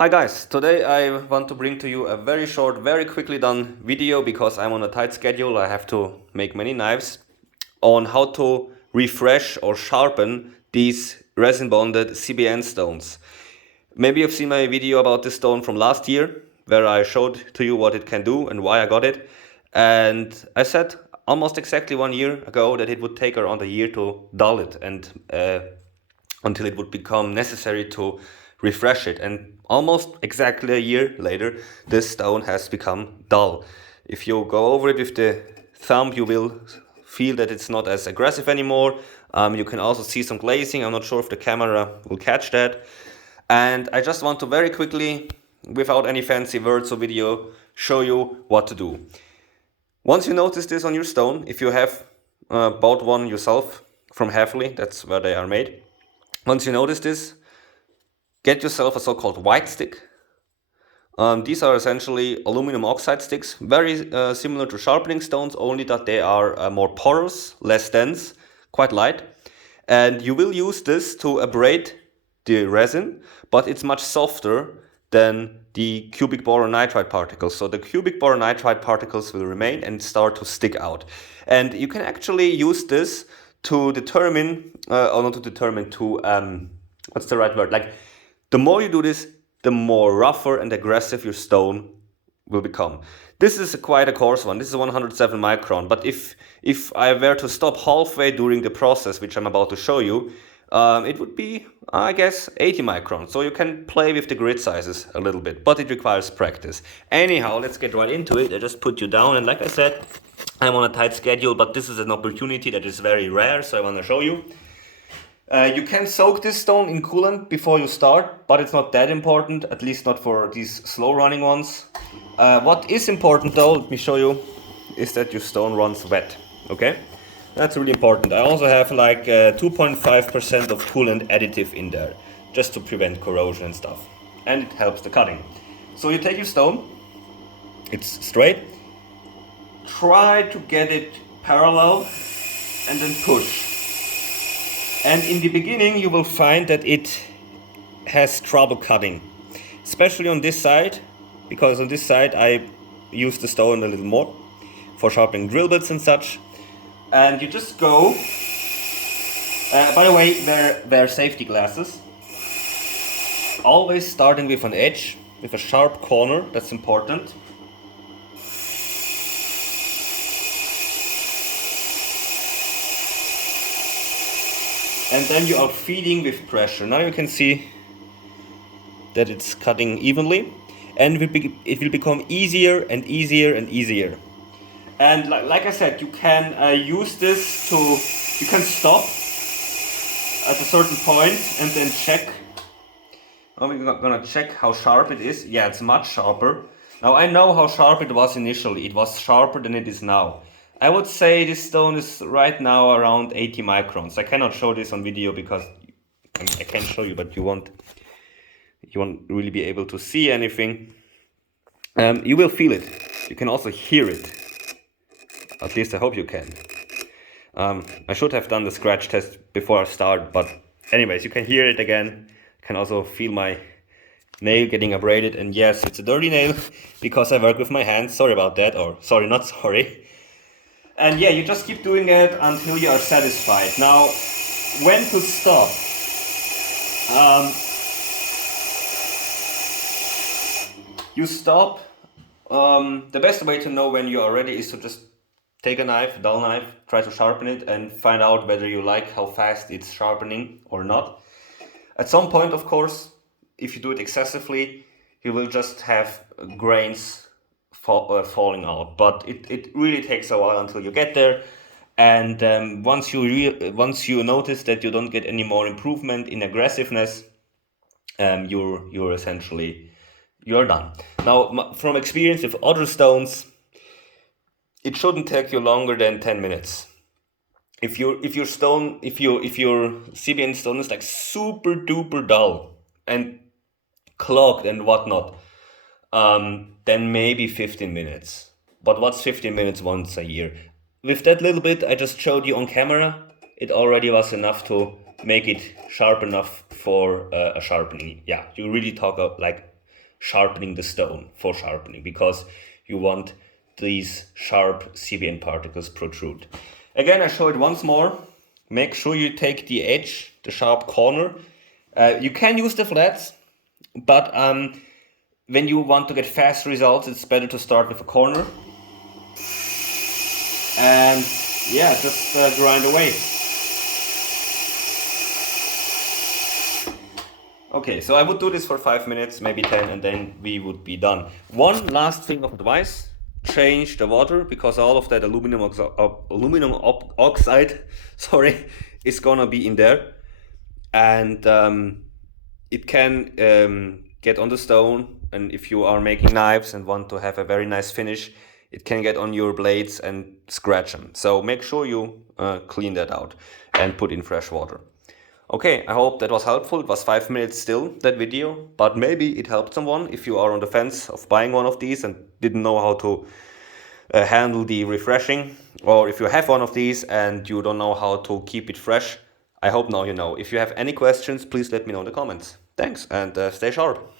Hi guys, today I want to bring to you a very short, very quickly done video because I'm on a tight schedule. I have to make many knives on how to refresh or sharpen these resin bonded CBN stones. Maybe you've seen my video about this stone from last year where I showed to you what it can do and why I got it. And I said almost exactly 1 year ago that it would take around a year to dull it and until it would become necessary to refresh it. And almost exactly a year later, this stone has become dull. If you go over it with the thumb, you will feel that it's not as aggressive anymore. You can also see some glazing. I'm not sure if the camera will catch that. And I just want to very quickly, without any fancy words or video, show you what to do. Once you notice this on your stone, if you have bought one yourself from Häfele, that's where they are made. Once you notice this, get yourself a so-called white stick. These are essentially aluminum oxide sticks, very similar to sharpening stones, only that they are more porous, less dense, quite light. And you will use this to abrade the resin, but it's much softer than the cubic boron nitride particles. So the cubic boron nitride particles will remain and start to stick out. And you can actually use this to determine, or not to determine, to, what's the right word? Like, the more you do this, the more rougher and aggressive your stone will become. This is quite a coarse one. This is 107 micron. But if I were to stop halfway during the process, which I'm about to show you, it would be, I guess, 80 micron. So you can play with the grid sizes a little bit, but it requires practice. Anyhow, let's get right into it. I just put you down, and like I said, I'm on a tight schedule, but this is an opportunity that is very rare, so I want to show you. You can soak this stone in coolant before you start, but it's not that important, at least not for these slow running ones. What is important though, let me show you, is that your stone runs wet, okay? That's really important. I also have like 2.5% of coolant additive in there, just to prevent corrosion and stuff. And it helps the cutting. So you take your stone, it's straight, try to get it parallel and then push. And in the beginning you will find that it has trouble cutting, especially on this side, because on this side I use the stone a little more for sharpening drill bits and such. And you just go, by the way, wear safety glasses, always starting with an edge, with a sharp corner, that's important. And then you are feeding with pressure. Now you can see that it's cutting evenly, and it will become easier and easier and easier. And like I said, you can use this to, you can stop at a certain point and then check. We're gonna check how sharp it is. Yeah, it's much sharper. Now I know how sharp it was initially. It was sharper than it is now. I would say this stone is right now around 80 microns. I cannot show this on video because I can show you, but you won't really be able to see anything. You will feel it. You can also hear it. At least I hope you can. I should have done the scratch test before I start, but anyways, you can hear it again. You can also feel my nail getting abraded, and yes, it's a dirty nail because I work with my hands. Sorry about that, or sorry, not sorry. And yeah, you just keep doing it until you are satisfied. Now, when to stop? You stop. The best way to know when you are ready is to just take a knife, dull knife, try to sharpen it and find out whether you like how fast it's sharpening or not. At some point, of course, if you do it excessively, you will just have grains falling out. But it really takes a while until you get there. And once you notice that you don't get any more improvement in aggressiveness, you're essentially done. Now, from experience with other stones, it shouldn't take you longer than 10 minutes. If your CBN stone is like super duper dull and clogged and whatnot, then maybe 15 minutes. But what's 15 minutes once a year? With that little bit I just showed you on camera, it already was enough to make it sharp enough for a sharpening. Yeah, you really talk like sharpening the stone for sharpening, because you want these sharp CBN particles protrude. Again, I show it once more. Make sure you take the edge, the sharp corner. You can use the flats, but when you want to get fast results, it's better to start with a corner. And yeah, just grind away. Okay, so I would do this for 5 minutes, maybe 10, and then we would be done. One last thing of advice: change the water, because all of that aluminum oxide, sorry, is gonna be in there, and it can get on the stone. And if you are making knives and want to have a very nice finish, it can get on your blades and scratch them. So make sure you clean that out and put in fresh water. Okay, I hope that was helpful. It was 5 minutes still, that video, but maybe it helped someone if you are on the fence of buying one of these and didn't know how to handle the refreshing, or if you have one of these and you don't know how to keep it fresh. I hope now you know. If you have any questions, please let me know in the comments. Thanks, and stay sharp.